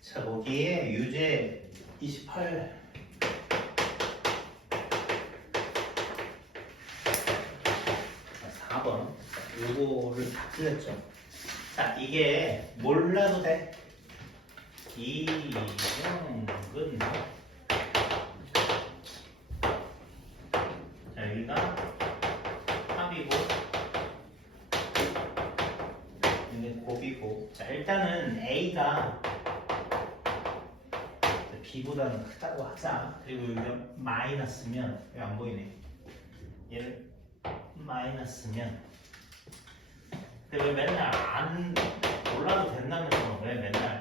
자, 거기에 유제 28 4번 요거를 다 틀렸죠. 자, 이게 몰라도 돼. 이형근 자, 여기가 합이고 여기는 곱이고. 자, 일단은 A가 B보다는 크다고 하자. 그리고 여기가 마이너스면 여기 안 보이네. 얘를 마이너스면 근데 왜 맨날 안 몰라도 된다면서 왜 맨날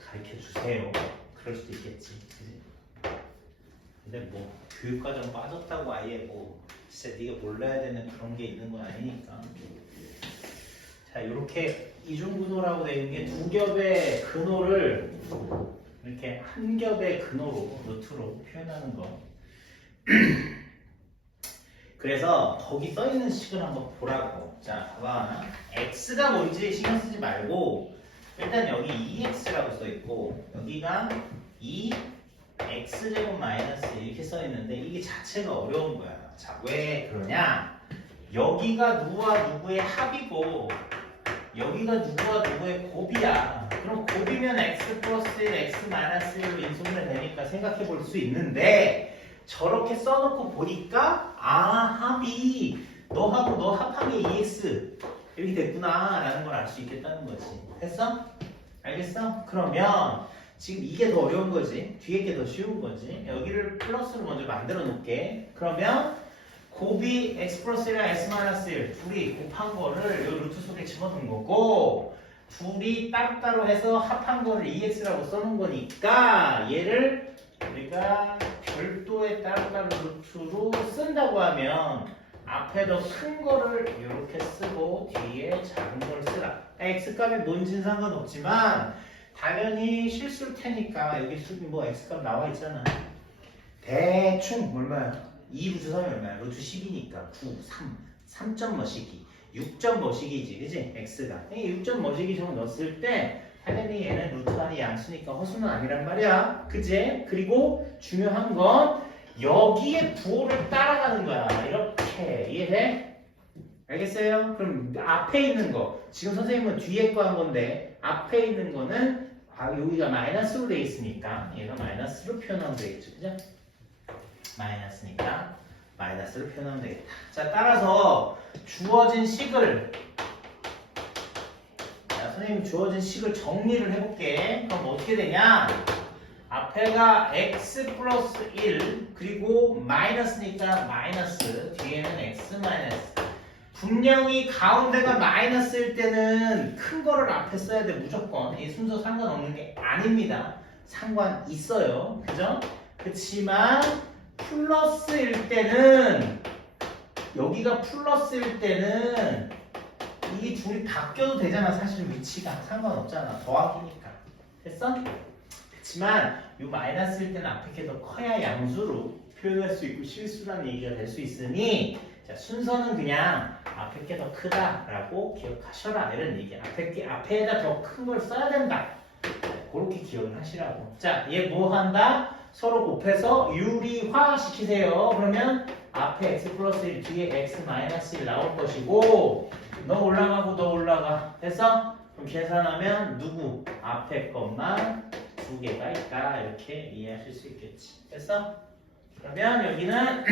가르쳐 주세요? 그럴 수도 있겠지, 그지? 근데 뭐 교육과정 빠졌다고 아예 뭐 진짜 네가 몰라야 되는 그런 게 있는 건 아니니까. 자, 이렇게 이중근호라고 되어 있는 게 두 겹의 근호를 이렇게 한 겹의 근호로 루트로 표현하는 거. 그래서 거기 써 있는 식을 한번 보라고. 자, 봐봐. x가 뭔지 신경 쓰지 말고 일단 여기 2x라고 써 있고 여기가 2x제곱 마이너스 이렇게 써 있는데 이게 자체가 어려운 거야. 자, 왜 그러냐? 여기가 누구와 누구의 합이고 여기가 누구와 누구의 곱이야. 그럼 곱이면 x 플러스 1, x 마이너스 1로 인수분해 되니까 생각해 볼 수 있는데 저렇게 써놓고 보니까 합이 너하고 너 합한 게 2x 이렇게 됐구나 라는 걸 알 수 있겠다는 거지. 됐어? 알겠어? 그러면 지금 이게 더 어려운 거지. 뒤에 게 더 쉬운 거지. 여기를 플러스로 먼저 만들어 놓을게. 그러면 곱이 x 플러스 1이랑 x 마이너스 1 둘이 곱한 거를 이 루트 속에 집어넣은 거고 둘이 따로따로 해서 합한 거를 2x라고 써놓은 거니까 얘를 우리가 별도의 따로따로 루트로 쓴다고 하면 앞에 더 큰 거를 이렇게 쓰고 뒤에 작은 걸 쓰라. x값이 뭔지는 상관없지만 당연히 실수일 테니까 여기 수비 뭐 x값 나와 있잖아. 대충 얼마야? 2루트 3이 얼마야? 루트 10이니까 9, 3점 머시기 6점 머시기지, 그지? x가 6점 머시기 정도 넣었을 때 당연히 얘는 루트 안이 양수니까 허수는 아니란 말이야, 그지? 그리고 중요한 건 여기에 부호를 따라가는 거야. 이렇게 이해돼? 알겠어요? 그럼 앞에 있는 거 지금 선생님은 뒤에 거 한 건데 앞에 있는 거는 여기가 마이너스로 돼 있으니까 얘가 마이너스로 표현하면 되겠죠, 그죠? 마이너스니까 마이너스로 표현하면 되겠다. 자, 따라서 주어진 식을 선생님 주어진 식을 정리를 해볼게. 그럼 어떻게 되냐? 앞에가 x 플러스 1 그리고 마이너스니까 마이너스 뒤에는 x 마이너스. 분명히 가운데가 마이너스일 때는 큰 거를 앞에 써야 돼. 무조건 이 순서 상관없는 게 아닙니다. 상관 있어요, 그죠? 그렇지만 플러스일 때는 여기가 플러스일 때는 이 둘이 바뀌어도 되잖아. 사실 위치가 상관없잖아. 더하기니까. 됐어? 그렇지만 이 마이너스일 때는 앞에 게 더 커야 양수로 표현할 수 있고 실수라는 얘기가 될 수 있으니 자, 순서는 그냥 앞에 게 더 크다라고 기억하셔라 이런 얘기야. 앞에다 더 큰 걸 써야 된다. 그렇게 기억을 하시라고. 자, 얘 뭐 한다? 서로 곱해서 유리화 시키세요. 그러면 앞에 x 플러스 1 뒤에 x 마이너스 1 나올 것이고 너 올라가고 너 올라가. 됐어? 그럼 계산하면 누구? 앞에 것만 두 개가 있다. 이렇게 이해하실 수 있겠지. 됐어? 그러면 여기는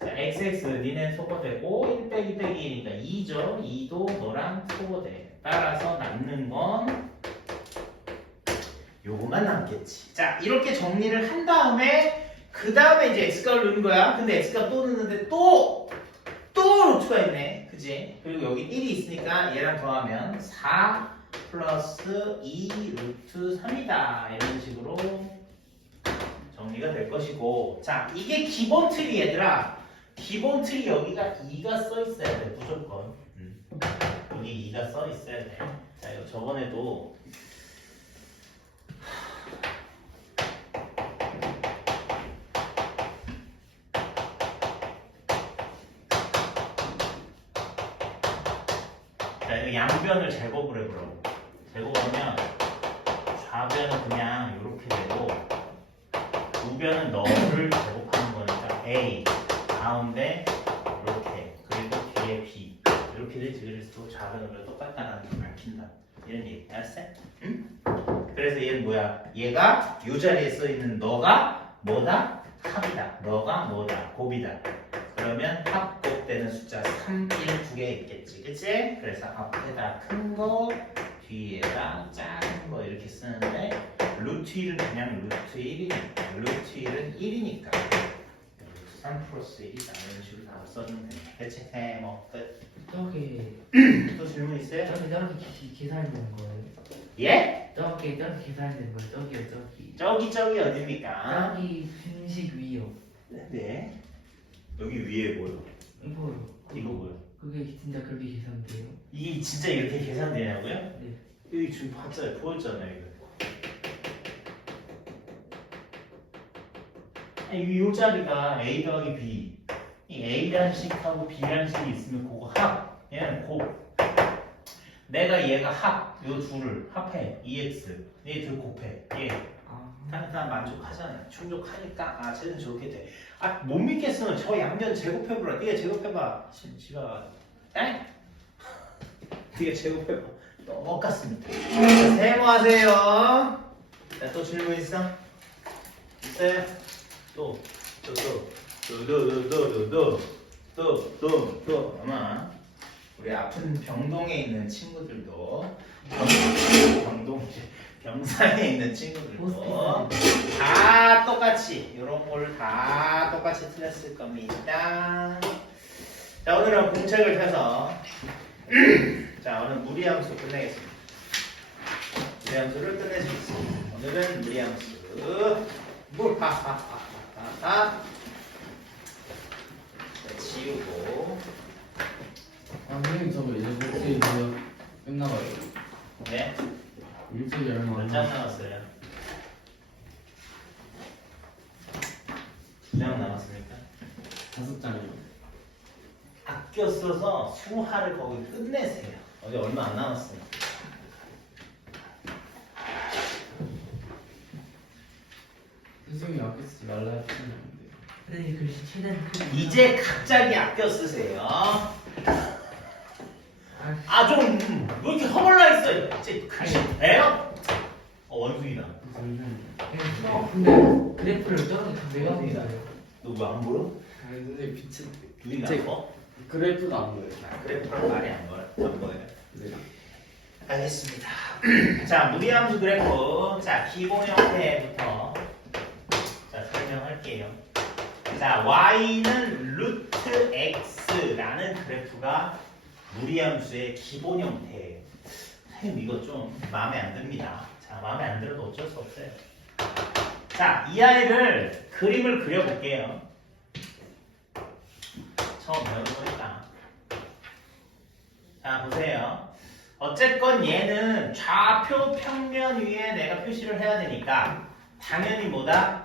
자, xx 니네 소거되고 1 빼기 빼기 1이니까 2죠. 2도 너랑 소거돼. 따라서 남는 건 요거만 남겠지. 자, 이렇게 정리를 한 다음에 그 다음에 이제 x값을 넣는 거야. 근데 x값 또 넣는데 또 루트가 있네. 그지? 그리고 여기 1이 있으니까 얘랑 더하면 4 플러스 2 루트 3이다. 이런 식으로 정리가 될 것이고 자, 이게 기본 틀이 얘들아. 기본 틀이 여기가 2가 써 있어야 돼. 무조건. 여기 2가 써 있어야 돼. 자, 이거 저번에도 자, 이거 양변을 제곱을 해보라고. 제곱하면 좌변은 그냥 이렇게 되고 우변은 너를 제곱하는 거니까 A 가운데 이렇게 그리고 뒤에 B 이렇게 되지. 그래서 좌변으로 똑같다는 걸 밝힌다. 이런 얘기 알았어? 응? 그래서 얘는 뭐야? 얘가 이 자리에 써 있는 너가 뭐다? 합이다. 너가 뭐다? 곱이다. 그러면 합, 곱 되는 숫자 3, 1, 2개 있겠지. 그치? 그래서 앞에다 큰 거, 뒤에다 작은 거 이렇게 쓰는데 루트 1은 그냥 루트 1이니까 루트 1은 1이니까 루트 3 플러스 1이다. 이런 식으로 다 써주면 됩니다. 그치? 뭐 끝. 저게 또 질문 있어요? 저렇게 계산되는 거예요? 예? 저렇게 계산되는 거예요? 저기요 저기 저기 어딥니까? 저기 분식 위요. 네. 여기 위에 뭐요? 이거 뭐요? 그게 진짜 그렇게 계산돼요? 이게 진짜 이렇게 계산되냐고요? 네. 여기 지금 봤잖아요. 보였잖아요. 이거. 아니, 이 자리가 A 더하기 B. 이 A라는 식하고 B라는 식이 있으면 그거 합. 얘는 곱. 내가 얘가 합. 요 둘을 합해. EX. 얘 둘 곱해. 얘. 다 만족하잖아요. 충족하니까 아 쟤는 저렇게 돼. 아 못 믿겠으면 저 양변 제곱해보라. 네가 제곱해봐. 지가 에? 네가 제곱해봐. 너무 같습니다. 세모하세요. 자, 또 질문 있어? 있어요? 또 아마 우리 아픈 병동에 있는 친구들도 병상에 있는 친구들도 다 똑같이 이런 걸 다 똑같이 틀렸을 겁니다. 자, 오늘은 공책을 펴서 자, 오늘 무리함수 끝내겠습니다. 무리함수를 끝내주겠습니다. 오늘은 무리함수 물하하하하하 지우고 선생님 저거 이제 일주일 이제 끝나가요. 네? 일주일이 얼마 몇 안 장 남았어요. 남았어요? 2장 남았습니까? 5장이요. 아껴 써서 수화를 거기 끝내세요. 어제 얼마 안 남았으니까. 선생님이 아껴 쓰지 말라 했었는데. 선생님 글씨 최대한 크게. 이제 갑자기 아껴 쓰세요. 아 좀 왜 이렇게 허물나 있어요? 이제 글씨 돼요? 원숭이다. 근데 그래프를 저렇게 외워봅니다. 너 왜 안 보여? 아니 선생님 빛은 눈이 나빠? 그래프도 안 보여요. 그래프랑 말이 안 보여요. 네. 알겠습니다. 자, 무리함수 그래프. 자, 기본 형태부터 자, 설명할게요. 자, y는 루트 x라는 그래프가 무리함수의 기본 형태예요. 선생님 이거 좀 마음에 안 듭니다. 자, 마음에 안 들어도 어쩔 수 없어요. 자, 이 아이를 그림을 그려볼게요. 처음 배우는 거니까. 자, 보세요. 어쨌건 얘는 좌표 평면 위에 내가 표시를 해야 되니까 당연히 뭐다?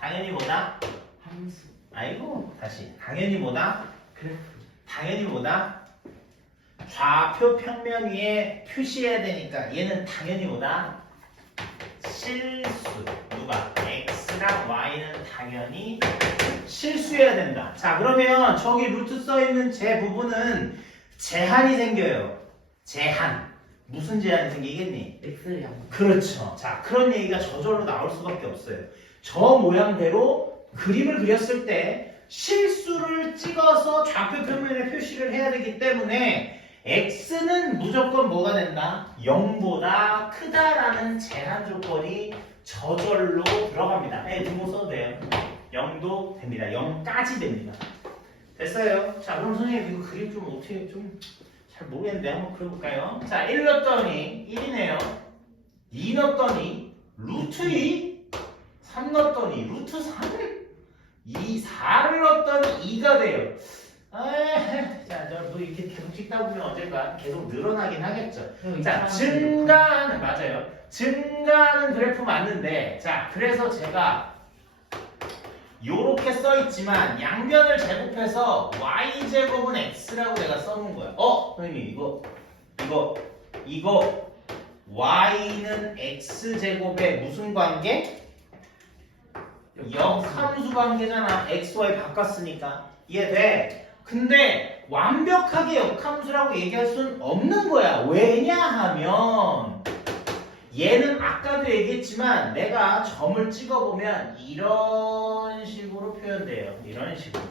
당연히 뭐다? 함수. 아이고, 다시. 당연히 뭐다? 그래프. 당연히 뭐다? 좌표 평면 위에 표시해야 되니까 얘는 당연히 뭐다? 실수. 누가? x랑 y는 당연히 실수해야 된다. 자, 그러면 저기 루트 써있는 제 부분은 제한이 생겨요. 제한. 무슨 제한이 생기겠니? 엑셀 양. 그렇죠. 자, 그런 얘기가 저절로 나올 수밖에 없어요. 저 모양대로 그림을 그렸을 때 실수를 찍어서 좌표 평면에 표시를 해야 되기 때문에 x는 무조건 뭐가 된다? 0보다 크다라는 제한 조건이 저절로 들어갑니다. 등호 써도 돼요. 0도 됩니다. 0까지 됩니다. 됐어요. 자, 그럼 선생님 이거 그림 좀 어떻게 좀 잘 모르겠는데 한번 그려볼까요? 자, 1 넣었더니 1이네요. 2 넣었더니 루트 2, 3 넣었더니 루트 3, 4를 넣었더니 2가 돼요. 자, 뭐 이렇게 계속 찍다 보면 언젠가 계속 늘어나긴 하겠죠. 형, 자, 이상한 증가하는, 맞아요. 증가하는 그래프 맞는데, 자, 그래서 제가 요렇게 써있지만 양변을 제곱해서 y제곱은 x라고 내가 써놓은 거야. 선생님, 이거 y는 x제곱의 무슨 관계? 역함수 관계잖아. x, y 바꿨으니까. 이해돼? 근데 완벽하게 역함수라고 얘기할 수는 없는 거야. 왜냐하면 얘는 아까도 얘기했지만 내가 점을 찍어보면 이런 식으로 표현돼요. 이런 식으로.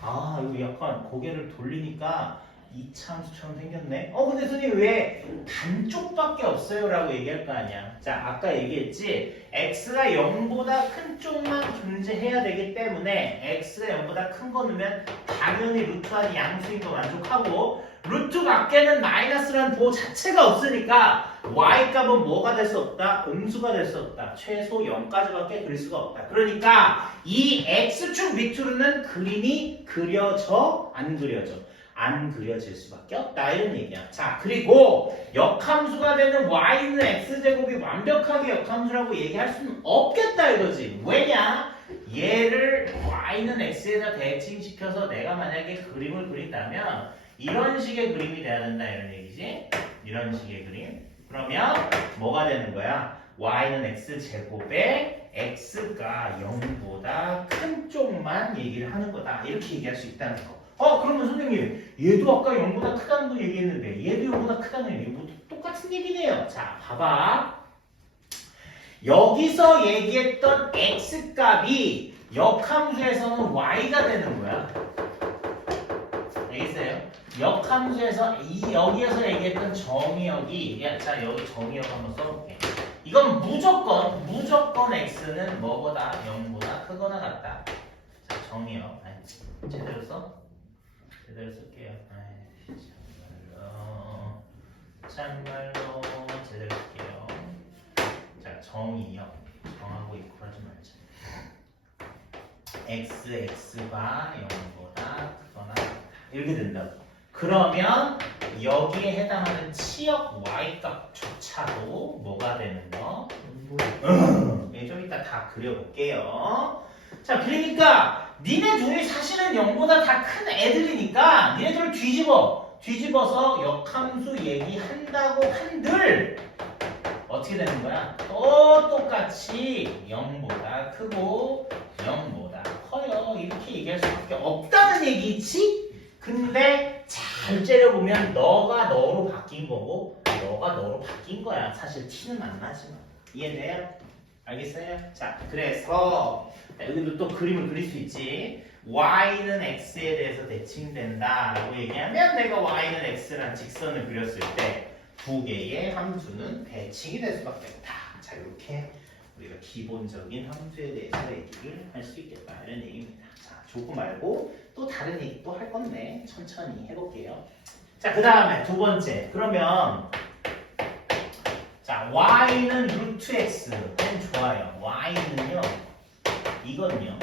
이거 약간 고개를 돌리니까 이차함수처럼 생겼네. 근데 선생님 왜 반쪽밖에 없어요? 라고 얘기할 거 아니야. 자, 아까 얘기했지. x가 0보다 큰 쪽만 존재해야 되기 때문에 x가 0보다 큰 거 넣으면 당연히 루트 안이 양수인 거 만족하고 루트 밖에는 마이너스라는 보 자체가 없으니까 y 값은 뭐가 될 수 없다? 음수가 될 수 없다. 최소 0까지밖에 그릴 수가 없다. 그러니까 이 x축 밑으로는 그림이 그려져? 안 그려져? 안 그려질 수밖에 없다 이런 얘기야. 자, 그리고 역함수가 되는 y는 x제곱이 완벽하게 역함수라고 얘기할 수는 없겠다 이거지. 왜냐? 얘를 y는 x에다 대칭시켜서 내가 만약에 그림을 그린다면 이런 식의 그림이 돼야 된다 이런 얘기지. 이런 식의 그림. 그러면 뭐가 되는 거야? y는 x제곱에 x가 0보다 큰 쪽만 얘기를 하는 거다. 이렇게 얘기할 수 있다는 거. 그러면 선생님, 얘도 아까 0보다 크다는 거 얘기했는데 얘도 0보다 크다는 얘기 뭐 똑같은 얘기네요. 자, 봐봐. 여기서 얘기했던 x값이 역함수에서는 y가 되는 거야. 알겠어요? 역함수에서 여기에서 얘기했던 정의역이, 자, 여기 정의역 한번 써볼게. 이건 무조건 x는 뭐보다 0보다 크거나 같다. 자, 정의역. 제대로 써? 제대로 쓸게요. 참말로 제대로 쓸게요. 자, 정의역. 정하고 있고 하지 말자. x가 0보다 크거나 같다. 이렇게 된다고. 그러면 여기에 해당하는 치역 y 값조차도 뭐가 되는 거? 좀 이따 다 그려볼게요. 자, 그러니까 니네 둘이 사실은 0보다 다 큰 애들이니까 니네들을 뒤집어서 역함수 얘기한다고 한들 어떻게 되는 거야? 똑같이 0보다 크고 0보다 커요. 이렇게 얘기할 수밖에 없다는 얘기지? 근데 잘 째려보면 너가 너로 바뀐 거고 너가 너로 바뀐 거야. 사실 티는 안 나지만. 이해돼요? 알겠어요? 자, 그래서 여기도 또 그림을 그릴 수 있지. y는 x에 대해서 대칭된다 라고 얘기하면 내가 y는 x라는 직선을 그렸을 때 두 개의 함수는 대칭이 될 수밖에 없다. 자, 이렇게 우리가 기본적인 함수에 대해서 얘기를 할 수 있겠다 이런 얘기입니다. 자, 조금 말고 또 다른 얘기 또 할 건데 천천히 해볼게요. 자, 그 다음에 두 번째. 그러면 자, y는 루트 x. 좋아요. y는요. 이거는요.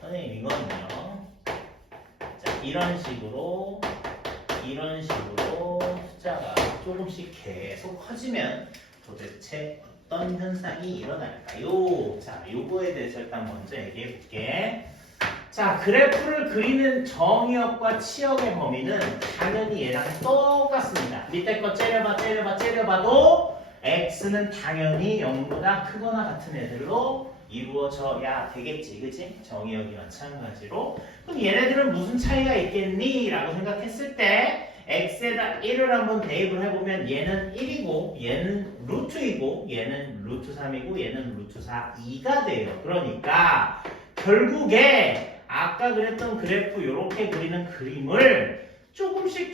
선생님, 이거는요. 자, 이런 식으로 숫자가 조금씩 계속 커지면 도대체 어떤 현상이 일어날까요? 자, 요거에 대해서 일단 먼저 얘기해 볼게. 자, 그래프를 그리는 정의역과 치역의 범위는 당연히 얘랑 똑같습니다. 밑에 거 째려봐도 x는 당연히 0보다 크거나 같은 애들로 이루어져야 되겠지, 그치? 정의역이 마찬가지로. 그럼 얘네들은 무슨 차이가 있겠니? 라고 생각했을 때 x에다 1을 한번 대입을 해보면 얘는 1이고 얘는 루트이고 얘는 루트 3이고 얘는 루트 4, 2가 돼요. 그러니까 결국에 아까 그랬던 그래프 이렇게 그리는 그림을 조금씩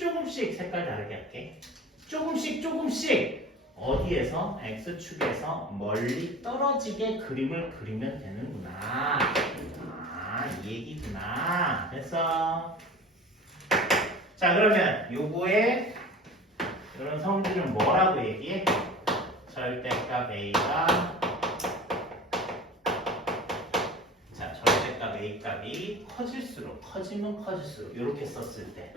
색깔 다르게 할게. 조금씩 어디에서? x축에서 멀리 떨어지게 그림을 그리면 되는구나. 이 얘기구나. 그래서 자, 그러면 요거의 이런 성질은 뭐라고 얘기해? 절대값 A가 자, 절대값 절대값 a값이 커지면 커질수록 이렇게 썼을 때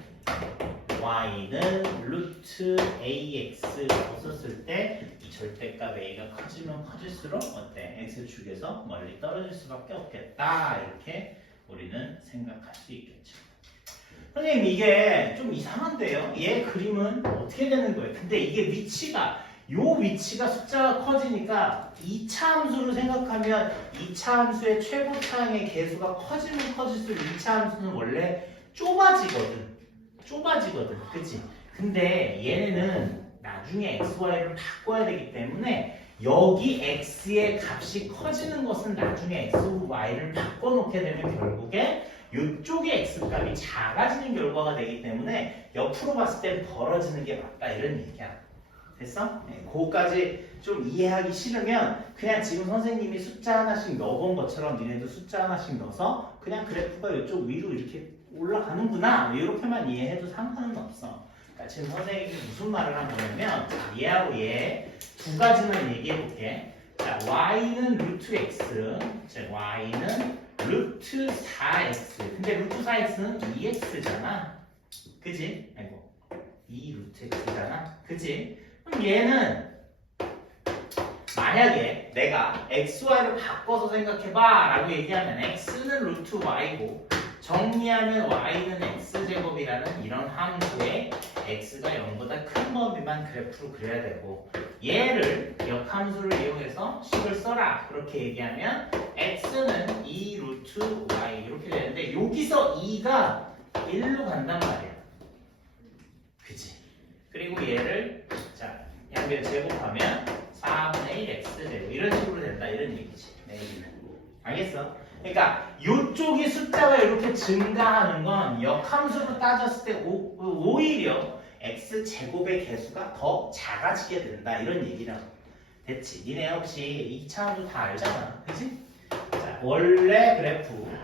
y는 루트 ax라고 썼을 때 이 절대값 a가 커지면 커질수록 어때? x축에서 멀리 떨어질 수밖에 없겠다 이렇게 우리는 생각할 수 있겠죠. 선생님 이게 좀 이상한데요? 얘 그림은 어떻게 되는 거예요? 근데 이게 요 위치가 숫자가 커지니까 2차 함수로 생각하면 2차 함수의 최고차항의 개수가 커지면 커질수록 2차 함수는 원래 좁아지거든. 그치? 근데 얘네는 나중에 x, y를 바꿔야 되기 때문에 여기 x의 값이 커지는 것은 나중에 x, y를 바꿔놓게 되면 결국에 이쪽의 x 값이 작아지는 결과가 되기 때문에 옆으로 봤을 땐 벌어지는 게 맞다 이런 얘기야. 됐어? 네, 그거까지 좀 이해하기 싫으면 그냥 지금 선생님이 숫자 하나씩 넣어본 것처럼 니네도 숫자 하나씩 넣어서 그냥 그래프가 이쪽 위로 이렇게 올라가는구나 이렇게만 이해해도 상관은 없어. 그러니까 지금 선생님이 무슨 말을 한 거냐면 얘하고 얘 두 가지만 얘기해 볼게. 자, y는 루트 x, 자, y는 루트 4x. 근데 루트 4x는 2x잖아. 그지? 아이고, 2 루트 x잖아. 그지? 그럼 얘는 만약에 내가 x, y를 바꿔서 생각해봐 라고 얘기하면 x는 루트 y고 정리하면 y는 x제곱이라는 이런 함수에 x가 0보다 큰 범위만 그래프로 그려야 되고 얘를 역함수를 이용해서 식을 써라 그렇게 얘기하면 x는 2 루트 y 이렇게 되는데 여기서 2가 1로 간단 말이야. 그치? 그리고 얘를 자 양변 제곱하면 4분의 1 x제곱 이런 식으로 된다 이런 얘기지. 내 얘기는. 알겠어? 그러니까 이쪽이 숫자가 이렇게 증가하는 건 역함수로 따졌을 때 오히려 x제곱의 개수가 더 작아지게 된다 이런 얘기라고. 됐지? 니네 혹시 2차 함수 다 알잖아. 그치? 자, 원래 그래프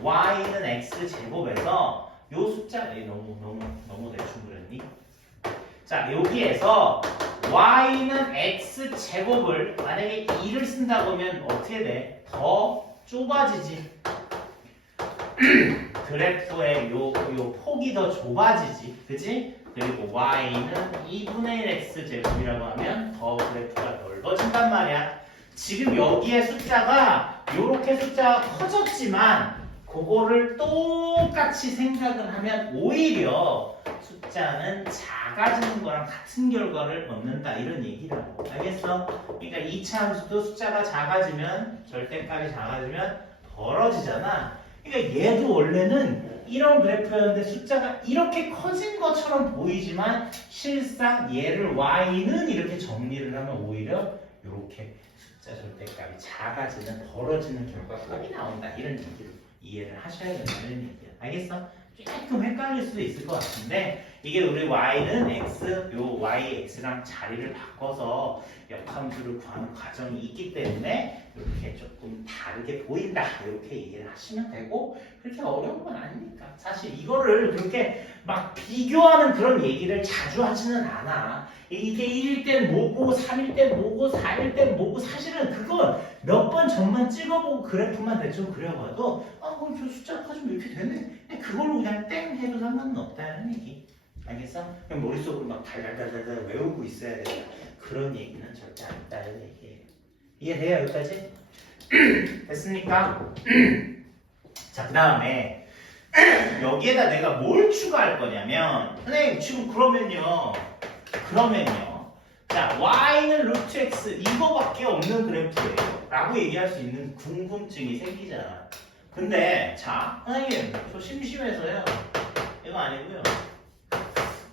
y는 x제곱에서 요 숫자 너무 대충 그렸니? 자, 여기에서 y는 x제곱을 만약에 2를 쓴다고 하면 어떻게 돼? 더 좁아지지. 그래프의 요 폭이 더 좁아지지. 그치? 그리고 y는 2분의 1 x제곱이라고 하면 더 그래프가 넓어진단 말이야. 지금 여기에 숫자가 요렇게 숫자가 커졌지만 그거를 똑같이 생각을 하면 오히려 숫자는 작아지는 거랑 같은 결과를 얻는다 이런 얘기라고. 알겠어? 그러니까 2차 함수도 숫자가 작아지면 절대값이 작아지면 벌어지잖아. 그러니까 얘도 원래는 이런 그래프였는데 숫자가 이렇게 커진 것처럼 보이지만 실상 얘를 y는 이렇게 정리를 하면 오히려 이렇게 숫자 절대값이 작아지는 벌어지는 결과값이 나온다 이런 얘기로 이해를 하셔야 된다는 얘기야. 알겠어? 조금 헷갈릴 수도 있을 것 같은데 이게 우리 y는 x, 요 y, x랑 자리를 바꿔서 역함수를 구하는 과정이 있기 때문에 이렇게 조금 다르게 보인다 이렇게 얘기를 하시면 되고 그렇게 어려운 건 아니니까 사실 이거를 그렇게 막 비교하는 그런 얘기를 자주 하지는 않아. 이게 1일 땐 뭐고 3일 땐 뭐고 4일 땐 뭐고 사실은 그건 몇 번 전만 찍어보고 그래프만 대충 그려봐도 그럼 저 숫자가 좀 이렇게 되네 그걸로 그냥 땡 해도 상관은 없다는 얘기. 알겠어? 그냥 머릿속으로 막 달달달달 외우고 있어야 된다 그런 얘기는 절대 안 있다는 얘기예요. 이해돼요 여기까지? 됐습니까? 자, 그 다음에 여기에다 내가 뭘 추가할 거냐면 선생님 지금 그러면요 자 y는 루트 x 이거밖에 없는 그래프예요 라고 얘기할 수 있는 궁금증이 생기잖아. 근데 자 선생님 저 심심해서요 이거 아니고요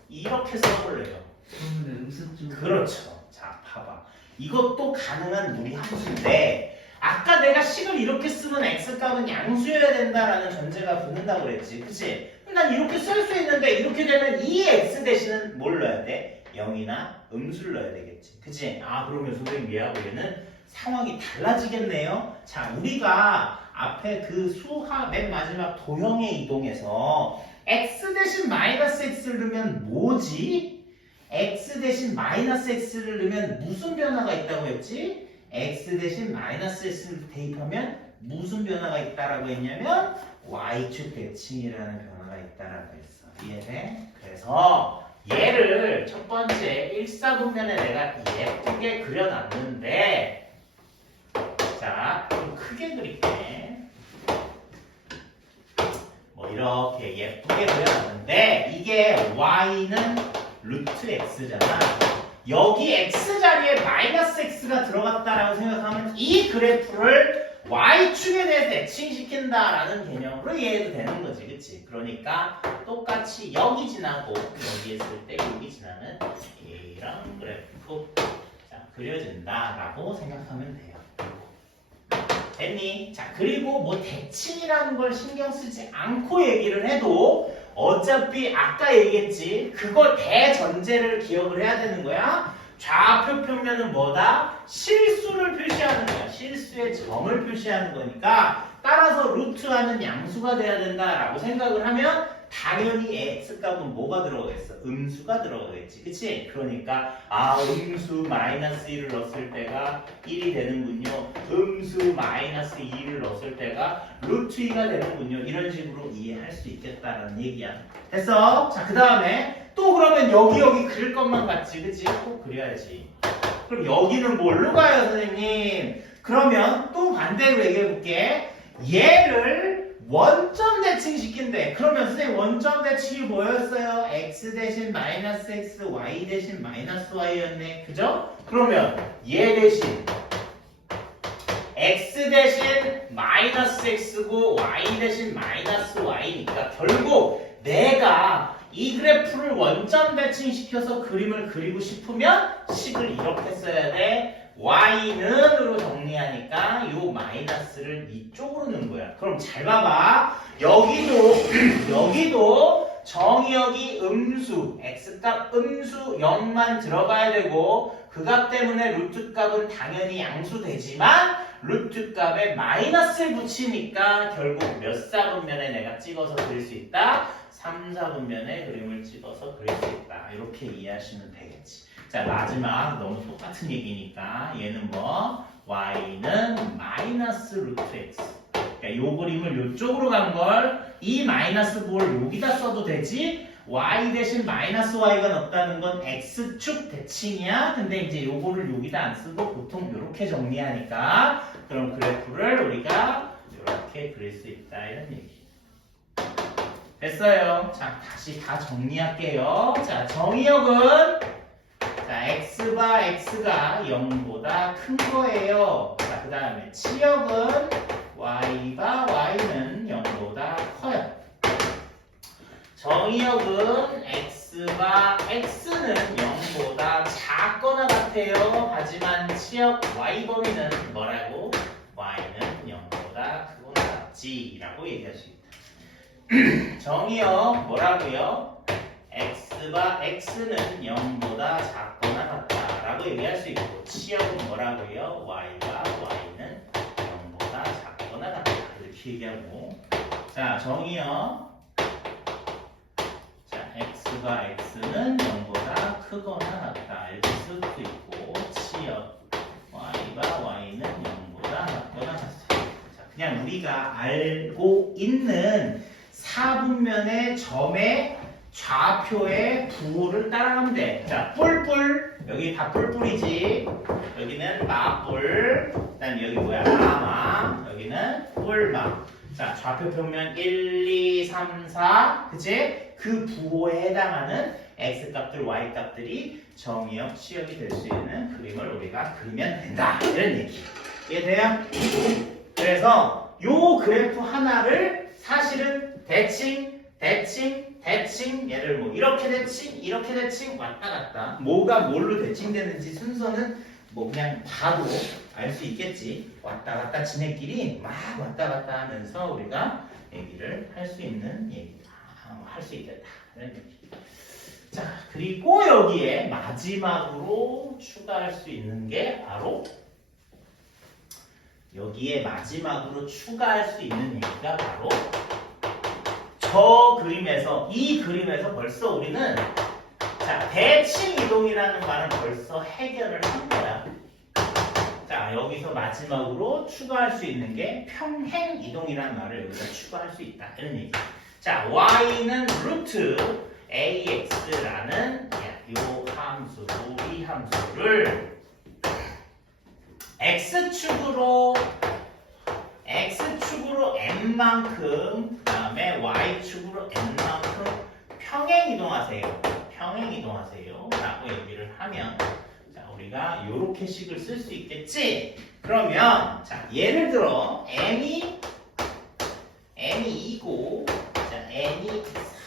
이렇게 써볼래요. 그러면 음수증. 그렇죠. 자 봐봐 이것도 가능한 무리 함수인데 아까 내가 식을 이렇게 쓰면 x값은 양수여야 된다라는 전제가 붙는다고 그랬지. 그치? 그럼 난 이렇게 쓸 수 있는데 이렇게 되면 이 x 대신은 뭘 넣어야 돼? 0이나 음수를 넣어야 되겠지. 그치? 그러면 선생님 얘하고 얘는 상황이 달라지겠네요. 자 우리가 앞에 그 수학 맨 마지막 도형에 이동해서 x 대신 마이너스 x를 넣으면 뭐지? x 대신 마이너스 x를 넣으면 무슨 변화가 있다고 했지? x 대신 마이너스 x를 대입하면 무슨 변화가 있다라고 했냐면 y축 대칭이라는 변화가 있다라고 했어. 이해돼? 그래서 얘를 첫 번째 1사분면에 내가 예쁘게 그려놨는데 자, 좀 크게 그릴게. 뭐 이렇게 예쁘게 그려놨는데 이게 y는 루트 x잖아. 여기 x 자리에 마이너스 x가 들어갔다라고 생각하면 이 그래프를 y축에 대해서 대칭시킨다라는 개념으로 이해해도 되는 거지, 그치? 그러니까 똑같이 여기 지나고 여기 했을 때 여기 지나는 이런 그래프 자, 그려진다라고 생각하면 돼요. 됐니? 자, 그리고 뭐 대칭이라는 걸 신경 쓰지 않고 얘기를 해도 어차피 아까 얘기했지 그걸 대전제를 기억을 해야 되는 거야. 좌표 평면은 뭐다? 실수를 표시하는 거야. 실수의 점을 표시하는 거니까 따라서 루트하는 양수가 돼야 된다라고 생각을 하면 당연히 x값은 뭐가 들어가겠어? 음수가 들어가겠지. 그치? 그러니까 음수 마이너스 1을 넣었을 때가 1이 되는군요. 음수 마이너스 2를 넣었을 때가 루트 2가 되는군요. 이런 식으로 이해할 수 있겠다라는 얘기야. 됐어? 자, 그 다음에 또 그러면 여기 그릴 것만 같지. 그치? 꼭 그려야지. 그럼 여기는 뭘로 가요, 선생님? 그러면 또 반대로 얘기해볼게. 얘를 원점 대칭시킨대. 그러면 선생님 원점 대칭이 뭐였어요? x 대신 마이너스 x, y 대신 마이너스 y였네. 그죠? 그러면 얘 대신 x 대신 마이너스 x고 y 대신 마이너스 y니까 결국 내가 이 그래프를 원점 대칭시켜서 그림을 그리고 싶으면 식을 이렇게 써야 돼. y는으로 정리하니까 요 마이너스를 이쪽으로 넣은 거야. 그럼 잘 봐봐. 여기도 정의역이 음수, x값 음수 0만 들어가야 되고 그 값 때문에 루트 값은 당연히 양수 되지만 루트 값에 마이너스를 붙이니까 결국 몇 사분면에 내가 찍어서 그릴 수 있다? 3, 4분면에 그림을 찍어서 그릴 수 있다. 이렇게 이해하시면 되겠지. 자, 마지막 너무 똑같은 얘기니까 얘는 뭐? y는 마이너스 루트 x. 그러니까 요 그림을 요쪽으로 간 걸 이 마이너스 부호를 여기다 써도 되지? y 대신 마이너스 y가 넣었다는 건 x축 대칭이야. 근데 이제 요거를 여기다 안 쓰고 보통 요렇게 정리하니까 그럼 그래프를 우리가 요렇게 그릴 수 있다 이런 얘기. 됐어요. 자, 다시 다 정리할게요. 자, 정의역은 자, x바 x가 0보다 큰 거예요. 자, 그 다음에 치역은 y바 y는 0보다 커요. 정의역은 x바 x는 0보다 작거나 같아요. 하지만 치역 y 범위는 뭐라고? y는 0보다 크거나 같지라고 얘기할 수 있다. 정의역 뭐라고요? x바 x는 0보다 작거나 같다라고 얘기할 수 있고 치역은 뭐라고요? y가 y는 0보다 작거나 같다 이렇게 얘기하고 자 정의역 자 x바 x는 0보다 크거나 같다 이렇게 쓸 수 있고 치역 y가 y는 0보다 작거나 같다 자 그냥 우리가 알고 있는 4분면의 점의 좌표의 부호를 따라가면 돼. 자, 뿔뿔. 여기 다 뿔뿔이지. 여기는 마뿔. 그 다음에 여기 뭐야? 마마. 여기는 뿔마. 자, 좌표 평면 1, 2, 3, 4. 그치? 그 부호에 해당하는 x값들, y값들이 정의역, 치역이 될 수 있는 그림을 우리가 그리면 된다. 이런 얘기. 이해돼요? 그래서 요 그래프 하나를 사실은 대칭 얘를 뭐 이렇게 대칭 왔다 갔다 뭐가 뭘로 대칭되는지 순서는 뭐 그냥 봐도 알 수 있겠지. 왔다 갔다 지네끼리 막 왔다 갔다 하면서 우리가 얘기를 할 수 있는 얘기다. 할 수 있겠다. 이런 얘기. 자, 그리고 여기에 마지막으로 추가할 수 있는 게 바로 여기에 마지막으로 추가할 수 있는 얘기가 바로 저 그림에서 이 그림에서 벌써 우리는 자 대칭 이동이라는 말은 벌써 해결을 한 거야. 자, 여기서 마지막으로 추가할 수 있는 게 평행 이동이라는 말을 여기다 추가할 수 있다. 이런 얘기. 자, y는 루트 ax라는 요 함수, 이 함수를 x축으로 n만큼, 그 다음에 y축으로 n만큼 평행 이동하세요. 평행 이동하세요. 라고 얘기를 하면, 자, 우리가 요렇게 식을 쓸 수 있겠지? 그러면, 자, 예를 들어, n이 2고, 자, n이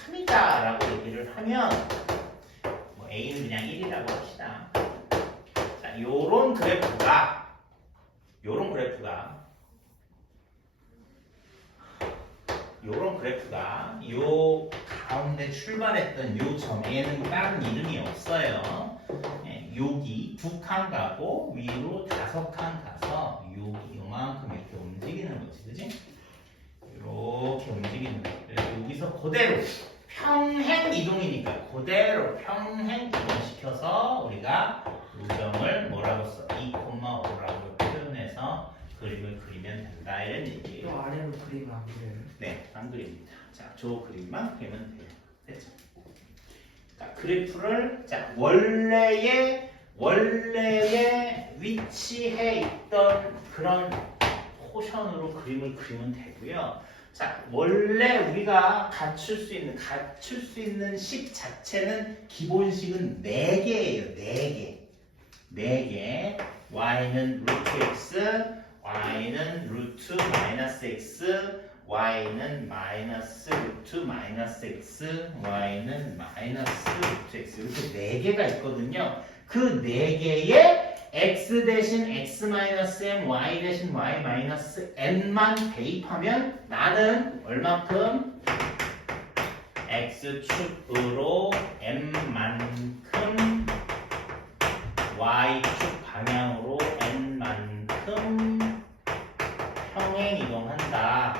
3이다. 라고 얘기를 하면, 뭐, a는 그냥 1이라고 합시다. 자, 요런 그래프가, 요 가운데 출발했던 요 점에는 다른 이름이 없어요. 여기 2칸 가고 위로 5칸 가서 여기 요만큼 이렇게 움직이는 거지, 그지? 이렇게 움직이는 거. 그래서 여기서 그대로 평행 이동이니까 그대로 평행 이동시켜서 우리가 요점을 뭐라고 써? 2,5라고 표현해서 그림을 그리면 된다, 이런 얘기예요. 또 아래로 그림 안 그려요? 네, 안 그립니다. 자, 저 그림만 그리면 돼요. 됐죠? 자, 그래프를, 자, 원래의 위치해 있던 그런 포션으로 그림을 그리면 되고요. 자, 원래 우리가 갖출 수 있는 식 자체는 기본식은 4개예요. 4개. y는 루트 x, y는 루트 마이너스 x, y는 마이너스 루트 마이너스 x, y는 마이너스 루트 x, 이렇게 4개가 있거든요. 그 4개의 x 대신 x 마이너스 m, y 대신 y 마이너스 n만 대입하면 나는 얼만큼? x축으로 m만큼, y축 방향으로 n만큼 평행 이동한다.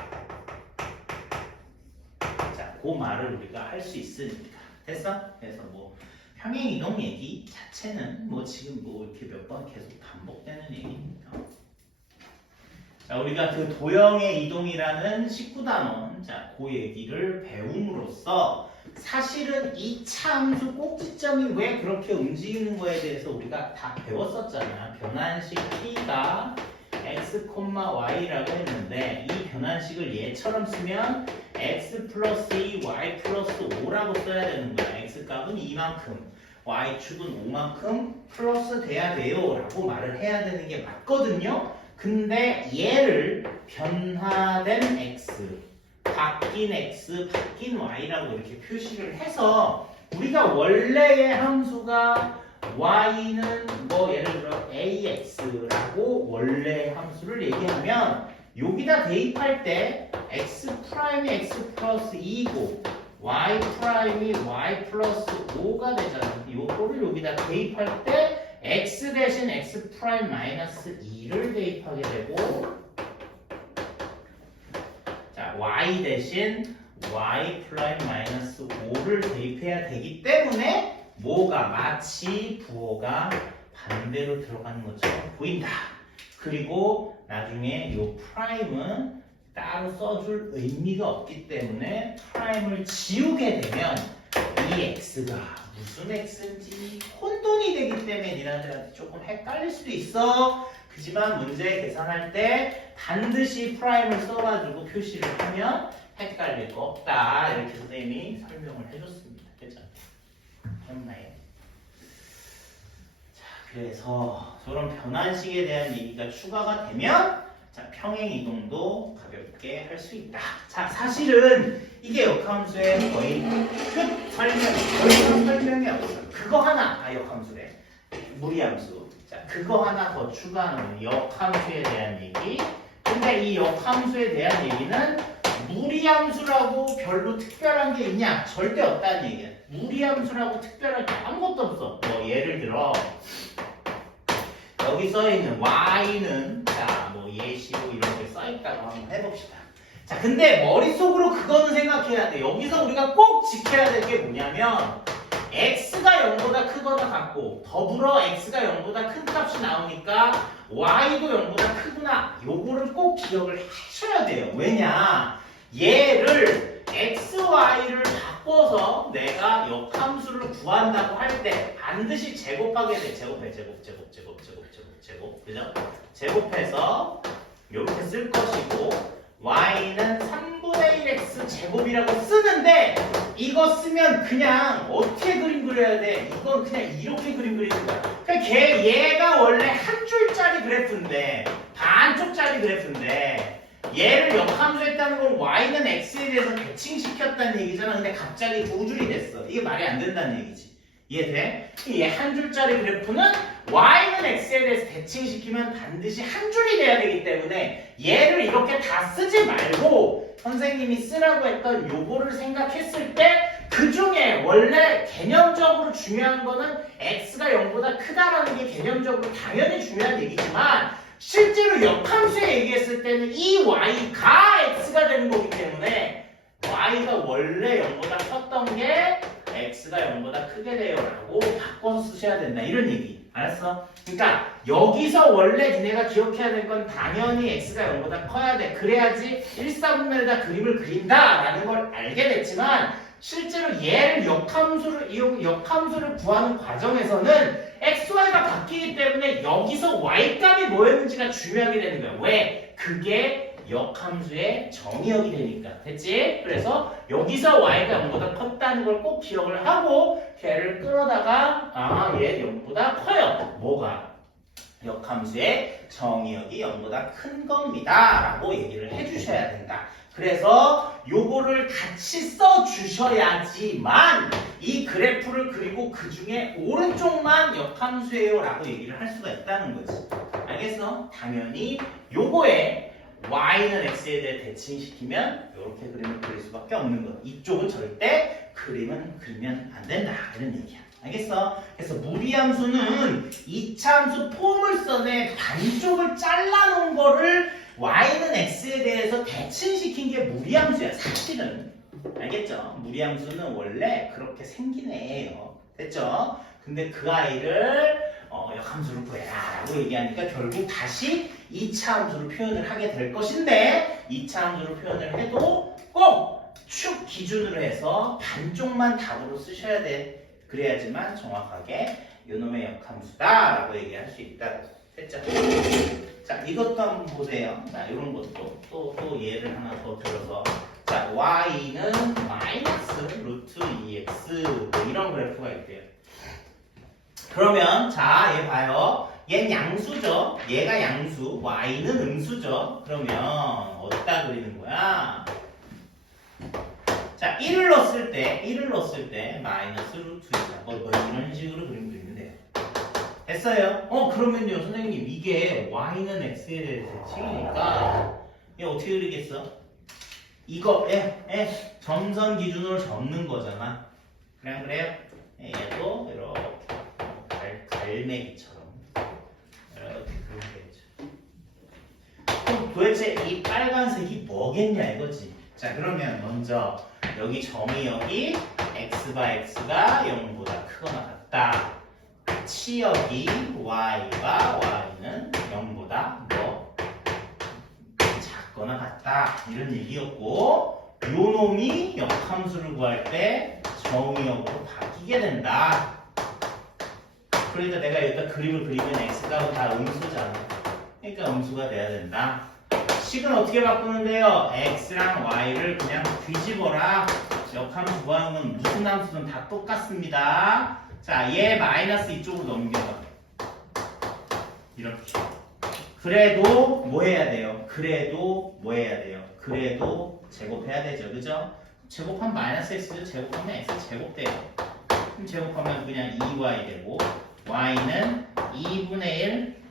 자, 그 말을 우리가 할 수 있으니까. 됐어? 그래서 뭐 평행 이동 얘기 자체는 뭐 지금 뭐 이렇게 몇 번 계속 반복되는 얘기입니다. 자, 우리가 그 도형의 이동이라는 19단원, 자, 그 얘기를 배움으로써 사실은 이 차 함수 꼭지점이 왜 그렇게 움직이는 거에 대해서 우리가 다 배웠었잖아. 변환식 t가 x, y라고 했는데 이 변환식을 얘처럼 쓰면 x 플러스 2, y 플러스 5라고 써야 되는 거야. x 값은 2만큼, y축은 5만큼 플러스 돼야 돼요 라고 말을 해야 되는 게 맞거든요. 근데 얘를 변화된 x, 바뀐 x, 바뀐 y라고 이렇게 표시를 해서 우리가 원래의 함수가 y는 뭐 예를 들어 ax라고 원래의 함수를 얘기하면 여기다 대입할 때 x 프라임이 x 플러스 2고 y 프라임이 y 플러스 5가 되잖아. 요거를 여기다 대입할 때 x 대신 x 프라임 마이너스 2를 대입하게 되고, 자, y 대신 y 프라임 마이너스 5를 대입해야 되기 때문에 뭐가 마치 부호가 반대로 들어가는 것처럼 보인다. 그리고 나중에 요 프라임은 따로 써줄 의미가 없기 때문에 프라임을 지우게 되면 이 x가 무슨 x인지 혼돈이 되기 때문에 니네들한테 조금 헷갈릴 수도 있어. 그지만 문제 계산할 때 반드시 프라임을 써가지고 표시를 하면 헷갈릴 거 없다. 이렇게 선생님이 설명을 해줬습니다. 됐죠? 했나요? 자, 그래서 저런 변환식에 대한 얘기가 추가가 되면 자, 평행 이동도 가볍게 할 수 있다. 자, 사실은 이게 역함수의 거의 끝 설명이 없어요. 그거 하나 역함수래. 무리함수. 자, 그거 하나 더 추가하는 역함수에 대한 얘기. 근데 이 역함수에 대한 얘기는 무리함수라고 별로 특별한 게 있냐? 절대 없다는 얘기야. 무리함수라고 특별할 게 아무것도 없어. 뭐 예를 들어 여기 써있는 y는 자, 뭐 예시로 이렇게 써있다고 한번 해봅시다. 자, 근데 머릿속으로 그거는 생각해야 돼. 여기서 우리가 꼭 지켜야 될 게 뭐냐면 x가 0보다 크거나 같고 더불어 x가 0보다 큰 값이 나오니까 y도 0보다 크구나. 요거를 꼭 기억을 하셔야 돼요. 왜냐? 얘를 x, y를 바꿔서 내가 역함수를 구한다고 할 때 반드시 제곱하게 돼. 제곱. 그죠? 제곱해서 이렇게 쓸 것이고 y는 3분의 1x 제곱이라고 쓰는데 이거 쓰면 그냥 어떻게 그림 그려야 돼? 이건 그냥 이렇게 그림 그리는 거야. 그러니까 얘가 원래 한 줄짜리 그래프인데 반쪽짜리 그래프인데 얘를 역함수했다는 건 y는 x에 대해서 대칭시켰다는 얘기잖아. 근데 갑자기 두 줄이 됐어. 이게 말이 안 된다는 얘기지. 이해돼? 얘 한 줄짜리 그래프는 y는 x에 대해서 대칭시키면 반드시 한 줄이 돼야 되기 때문에 얘를 이렇게 다 쓰지 말고 선생님이 쓰라고 했던 요거를 생각했을 때 그 중에 원래 개념적으로 중요한 거는 x가 0보다 크다라는 게 개념적으로 당연히 중요한 얘기지만 실제로 역함수에 얘기했을 때는 이 y가 x가 되는 거기 때문에 y가 원래 0보다 컸던 게 x가 0보다 크게 돼요 라고 바꿔서 쓰셔야 된다 이런 얘기. 알았어? 그러니까 여기서 원래 니네가 기억해야 될 건 당연히 x가 0보다 커야 돼. 그래야지 1사분면에다 그림을 그린다 라는 걸 알게 됐지만 실제로 얘를 역함수를 구하는 과정에서는 xy가 바뀌기 때문에 여기서 y값이 뭐였는지가 중요하게 되는 거야. 왜? 그게 역함수의 정의역이 되니까. 됐지? 그래서 여기서 y가 0보다 컸다는 걸 꼭 기억을 하고 걔를 끌어다가 얘 0보다 커요. 뭐가? 역함수의 정의역이 0보다 큰 겁니다 라고 얘기를 해주셔야 된다. 그래서 요거를 같이 써주셔야지만 이 그래프를 그리고 그 중에 오른쪽만 역함수예요 라고 얘기를 할 수가 있다는 거지. 알겠어? 당연히 요거에 y는 x에 대해 대칭시키면 이렇게 그림을 그릴 수밖에 없는 거. 이쪽은 절대 그림은 그리면 안 된다 이런 얘기야. 알겠어? 그래서 무리함수는 이차함수 포물선의 반쪽을 잘라놓은 거를 y는 x에 대해서 대칭시킨 게 무리함수야 사실은. 알겠죠? 무리함수는 원래 그렇게 생긴 애예요. 됐죠? 근데 그 아이를 역함수로 구해라 라고 얘기하니까 결국 다시 2차 함수로 표현을 하게 될 것인데 2차 함수로 표현을 해도 꼭 축 기준으로 해서 반쪽만 답으로 쓰셔야 돼. 그래야지만 정확하게 요놈의 역함수다 라고 얘기할 수 있다. 됐죠? 자, 이것도 한번 보세요. 자, 이런 것도 또 예를 하나 더 들어서 자, y는 마이너스 루트 2x 뭐 이런 그래프가 있대요. 그러면 자, 얘 봐요. 얘는 양수죠. 얘가 양수, y는 음수죠. 그러면 어디다 그리는 거야? 자, 1을 넣었을 때 마이너스 루트 2다. 뭐 이런 식으로 그리면 돼요. 됐어요? 그러면요, 선생님 이게 y는 x에 대해서 대칭이니까 얘 어떻게 그리겠어? 이거 점선 기준으로 접는 거잖아. 그냥 그래요? 얘도 이렇게 갈매기처럼 이렇게 그리면 되겠죠. 그럼 도대체 이 빨간색이 뭐겠냐 이거지. 자, 그러면 먼저 여기 정의역이 x가 0보다 크거나 같다. 치역이 y가 y는 0보다 작거나 같다. 이런 얘기였고 요 놈이 역함수를 구할 때 정의역으로 바뀌게 된다. 그러니까 내가 여기다 그림을 그리면 x가 다 음수잖아. 그러니까 음수가 돼야 된다. 식은 어떻게 바꾸는데요? x랑 y를 그냥 뒤집어라. 역함수 구하는 건 무슨 함수든 다 똑같습니다. 자, 얘 마이너스 이쪽으로 넘겨봐. 이렇게. 그래도 뭐 해야 돼요? 그래도 제곱해야 되죠. 그죠? 제곱하면 마이너스 x죠. 제곱하면 x 제곱돼요. 그럼 제곱하면 그냥 2y 되고 y는 2분의 1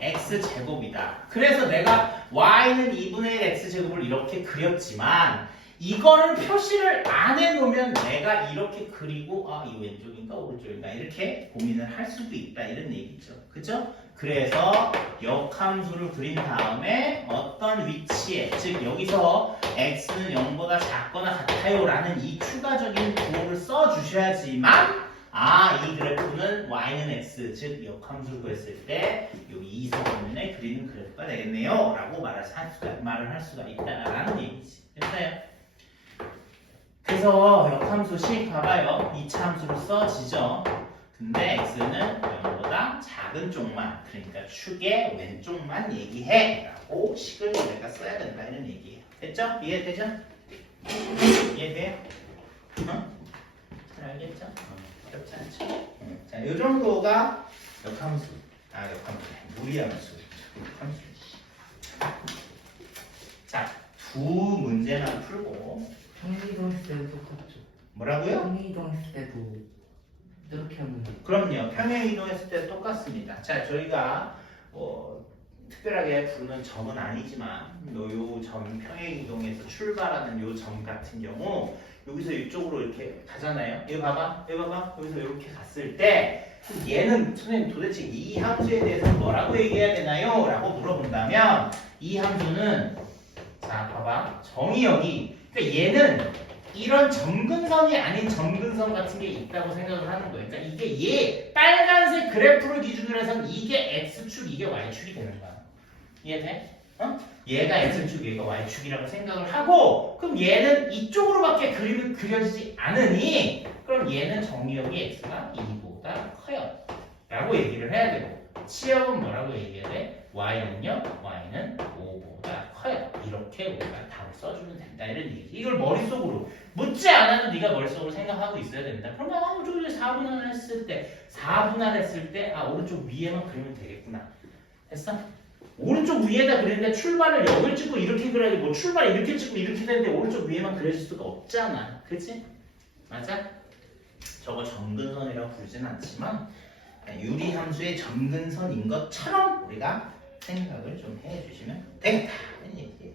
x 제곱이다. 그래서 내가 y는 2분의 1 x 제곱을 이렇게 그렸지만 이거를 표시를 안 해놓으면 내가 이렇게 그리고 아, 이 왼쪽인가 오른쪽인가 이렇게 고민을 할 수도 있다 이런 얘기죠. 그죠? 그래서 역함수를 그린 다음에 어떤 위치에 즉 여기서 x는 0보다 작거나 같아요 라는 이 추가적인 구호를 써주셔야지만 이 그래프는 y는 x 즉 역함수를 구했을 때 여기 이성면에 그리는 그래프가 되겠네요 라고 말을 할 수가 있다라는 얘기지. 됐어요? 그래서 역함수식 봐봐요. 2차 함수로 써지죠. 근데 x는 0보다 작은 쪽만 그러니까 축의 왼쪽만 얘기해 라고 식을 내가 써야 된다 이런 얘기예요. 됐죠? 이해되죠? 이해돼요? 잘 알겠죠? 어렵지 않죠? 자, 요 정도가 역함수 역함수 무리함수 역함수. 자, 두 문제만 풀고 평행이동 했을 때도 똑같죠. 뭐라고요? 평행이동 했을 때도 이렇게 하면 그럼요. 평행 이동했을 때 똑같습니다. 자, 저희가 특별하게 부르는 점은 아니지만 요 점 평행 이동에서 출발하는 요 점 같은 경우 여기서 이쪽으로 이렇게 가잖아요. 이거 봐봐. 여기서 이렇게 갔을 때 얘는 선생님 도대체 이 함수에 대해서 뭐라고 얘기해야 되나요? 라고 물어본다면 이 함수는 자, 봐봐. 정의역이 그러니까 얘는 이런 점근선이 아닌 점근선 같은 게 있다고 생각을 하는 거예요. 그러니까 이게 빨간색 그래프를 기준으로 해서는 이게 X축, 이게 Y축이 되는 거야. 이해돼? 얘가 X축, 얘가 Y축이라고 생각을 하고 그럼 얘는 이쪽으로밖에 그림이 그려지지 않으니 그럼 얘는 정의역이 X가 2보다 커요. 라고 얘기를 해야 되고 치역은 뭐라고 얘기해야 돼? Y는요? Y는 5보다 커요. 이렇게 우리가 답을 써주면 된다 이런 얘기. 이걸 머릿속으로 묻지 않아도 네가 머릿속으로 생각하고 있어야 된다. 그러면 저기 4분할 했을 때 오른쪽 위에만 그리면 되겠구나. 됐어? 오른쪽 위에다 그리는데 출발을 여길 찍고 이렇게 그려야지 뭐 출발 이렇게 찍고 이렇게 되는데 오른쪽 위에만 그려질 수가 없잖아. 그치? 맞아? 저거 점근선이라고 부르진 않지만 유리함수의 점근선인 것처럼 우리가 생각을 좀 해주시면 되겠다. 이런 얘기예요.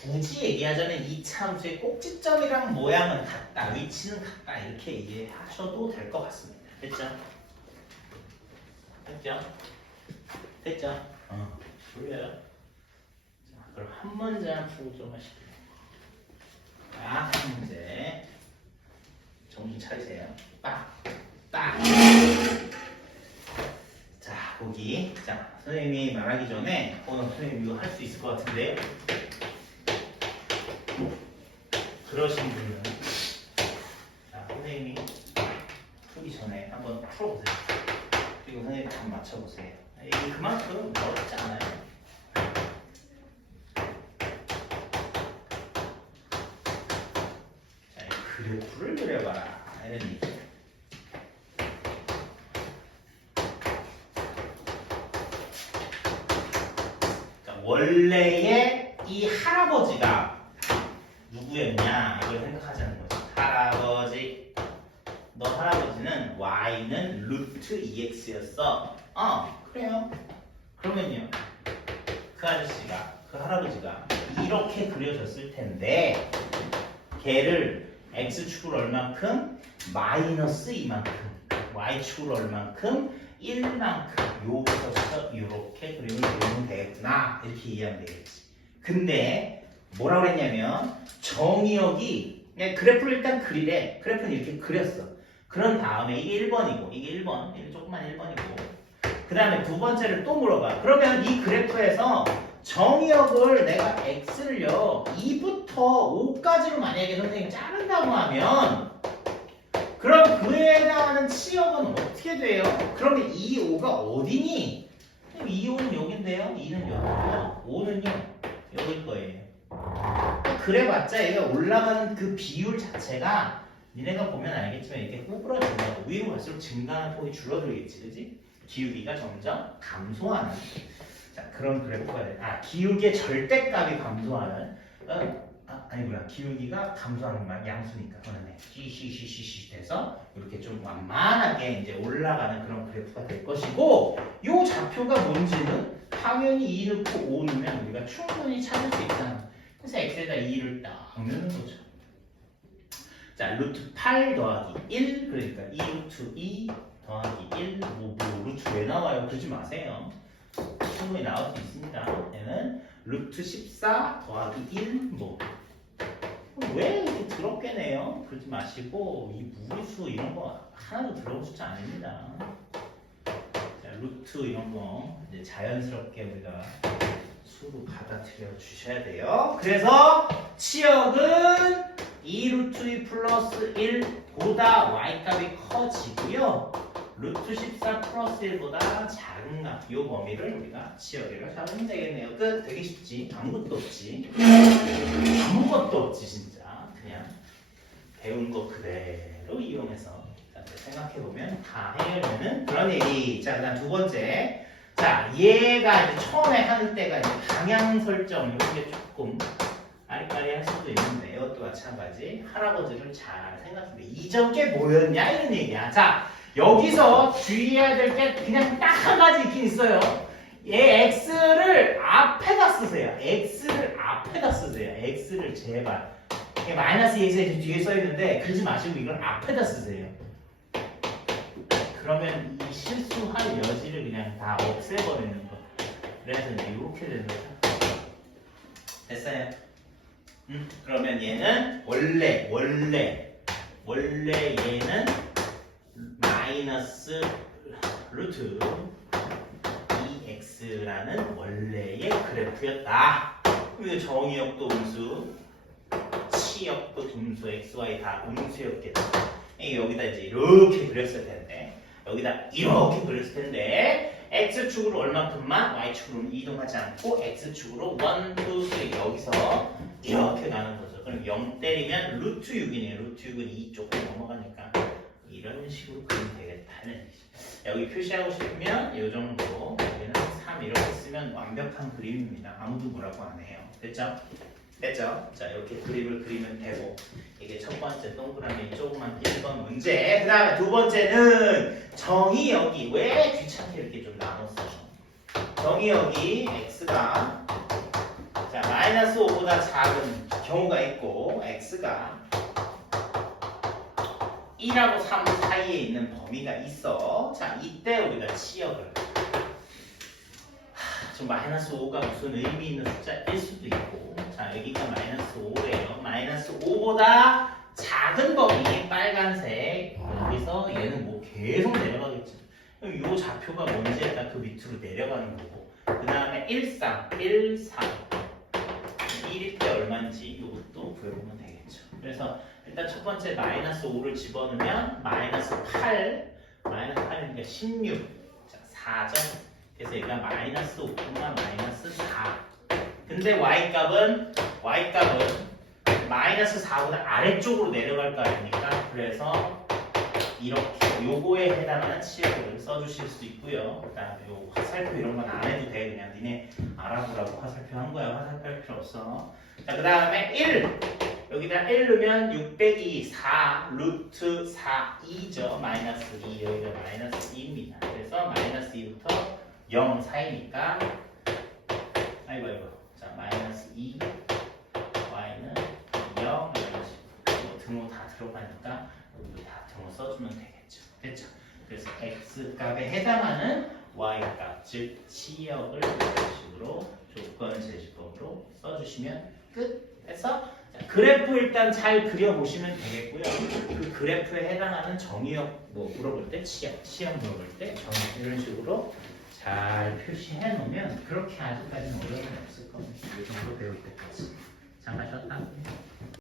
굳이 얘기하자면 2차 함수의 꼭지점이랑 모양은 같다, 위치는 같다 이렇게 이해하셔도 될 것 같습니다. 됐죠? 됐죠? 졸려요? 자, 그럼 한 문제만 풀고 좀 하실게요. 한 문제 정신 차리세요. 딱. 자, 보기. 자, 선생님이 말하기 전에 선생님 이거 할 수 있을 것 같은데요? 그러신 분은 자, 선생님이 풀기 전에 한번 풀어보세요. 그리고 선생님 좀 맞춰보세요. 이게 그만큼 어렵지 않아요. 자, 이 그래프를 그려봐라. 이런 얘기. 자, 원래의 이 할아버지가 누구였냐 이걸 생각하자는 거지. 너 할아버지는 y는 루트 2x였어. 그래요. 그러면요 그 할아버지가 이렇게 그려졌을 텐데 걔를 x축으로 얼만큼? 마이너스 이만큼, y축으로 얼만큼? 1만큼 여기서부터 이렇게 그림을 그리면 되겠구나 이렇게 이해하면 되겠지. 근데 뭐라고 그랬냐면 정의역이 그냥 그래프를 일단 그리래. 그래프는 이렇게 그렸어. 그런 다음에 이게 1번이고 이게 1번, 이게 조그만 1번이고 그 다음에 두 번째를 또 물어봐. 그러면 이 그래프에서 정의역을 내가 x를요 2부터 5까지로 만약에 선생님이 자른다고 하면 그럼 그에 해당하는 치역은 어떻게 돼요? 그러면 이 5가 어디니? 2, 5는 여긴데요? 2는 여기고요 5는요 여길 거예요. 그래봤자 얘가 올라가는 그 비율 자체가 니네가 보면 알겠지만 이렇게 구부러진다고 위로 갈수록 증가하는 폭이 줄어들겠지, 그지? 기울기가 점점 감소하는 자 그런 그래프가 돼. 기울기의 절대값이 감소하는 아니구나 기울기가 감소하는 말 양수니까 그러네. 시시시시시 돼서 이렇게 좀 완만하게 이제 올라가는 그런 그래프가 될 것이고 요 좌표가 뭔지는 당연히 2 넣고 5 넣으면 우리가 충분히 찾을 수 있잖아. 그래서 x에다 2를 딱 넣는 거죠. 자, 루트 8 더하기 1 그러니까 2 루트 2 더하기 1 루트 왜 나와요? 그러지 마세요. 충분히 나올 수 있습니다. 얘는 루트 14 더하기 1 왜 이렇게 더럽게 내요? 그러지 마시고 이 무리수 이런 거 하나도 들어볼 숫자 아닙니다. 자, 루트 이런 거 이제 자연스럽게 우리가 수로 받아들여 주셔야 돼요. 그래서 치역은 2 루트 2 플러스 1보다 y값이 커지고요. 루트 14 플러스 1보다 작은 값, 이 범위를 우리가 치역이라고 잡으면 되겠네요. 끝. 되게 쉽지. 아무것도 없지. 아무것도 없지 진짜. 그냥 배운 거 그대로 이용해서 생각해보면 다 해결되는 그런 얘기. 자, 그다음 두 번째. 자, 얘가 이제 처음에 하는 때가 이제 방향 설정 이런 게 조금 아리까리할 수도 있는데 이것도 마찬가지. 할아버지를 잘 생각해보면 이전 게 뭐였냐 이런 얘기야. 자, 여기서 주의해야 될 게 그냥 딱 한 가지 있긴 있어요. 얘 x를 앞에다 쓰세요. x를 앞에다 쓰세요. x를 제발. 이게 마이너스 x에 뒤에 써 있는데 그러지 마시고 이걸 앞에다 쓰세요. 그러면 이 실수할 여지를 그냥 다 없애버리는 거. 그래서 이제 이렇게 되는 거죠. 됐어요? 그러면 얘는 원래 얘는 마이너스 루트 2x라는 원래의 그래프였다. 그리고 정의역도 음수, 치역도 음수, xy 다 음수였겠죠. 여기다 이제 이렇게 그렸을 텐데, 여기다 이렇게 그렸을 텐데, x축으로 얼마큼만, y축으로는 이동하지 않고 x축으로 1, 2, 3 여기서 이렇게 가는 거죠. 그럼 0 때리면 루트 6이네요. 루트 6은 이쪽으로 넘어가니까 이런 식으로 그리면 되겠다는 얘기죠. 여기 표시하고 싶으면 이 정도, 여기는 3 이렇게 쓰면 완벽한 그림입니다. 아무도 뭐라고 안 해요. 됐죠? 됐죠? 자, 이렇게 그림을 그리면 되고, 이게 첫 번째 동그라미 조그만 1번 문제. 그 다음에 두 번째는 정의역이 왜 귀찮게 이렇게 좀 나눴어요? 정의역이 x가 자 마이너스 5보다 작은 경우가 있고 x가 1하고 3 사이에 있는 범위가 있어. 자, 이때 우리가 치역을 지금 마이너스 5가 무슨 의미 있는 숫자일 수도 있고, 자 여기가 마이너스 5래요. 마이너스 5보다 작은 범위 빨간색, 여기서 얘는 뭐 계속 내려가겠죠. 그럼 요 좌표가 뭔지에 따라 그 밑으로 내려가는 거고, 그 다음에 1, 3, 1, 3 1일 때 얼마인지 이것도 구해보면 되겠죠. 그래서 일단 첫 번째 마이너스 5를 집어넣으면 마이너스 8, 마이너스 8이니까 16, 자 4점. 그래서 얘가 마이너스 5, 마이너스 4. 근데 y값은 마이너스 4보다 아래쪽으로 내려갈 거 아닙니까? 그래서 이렇게 요거에 해당하는 치역을 써주실 수 있고요. 그 다음에 요 화살표 이런 건 안 해도 돼. 그냥 니네 알아보라고 화살표 한 거야. 화살표 할 필요 없어. 자, 그 다음에 1. 여기다 1 넣으면 6 빼기 4 루트 4 2죠. 마이너스 2. 여기가 마이너스 2입니다. 그래서 마이너스 2부터 0 사이니까 아이고 자 마이너스 2 y는 0 이런 식으로 등호 다 들어가니까 여기도 다 등호 써주면 되겠죠. 됐죠? 그래서 x 값에 해당하는 y 값, 즉 치역을 이런 식으로 조건 제시법으로 써주시면 끝. 해서 그래프 일단 잘 그려보시면 되겠고요. 그 그래프에 해당하는 정의역 뭐 물어볼 때 치역 물어볼 때 정의 이런 식으로 잘 표시해 놓으면 그렇게 아직까지는 어려움이 없을 겁니다. 이 정도 배울 때까지. 잠깐 쉬었다.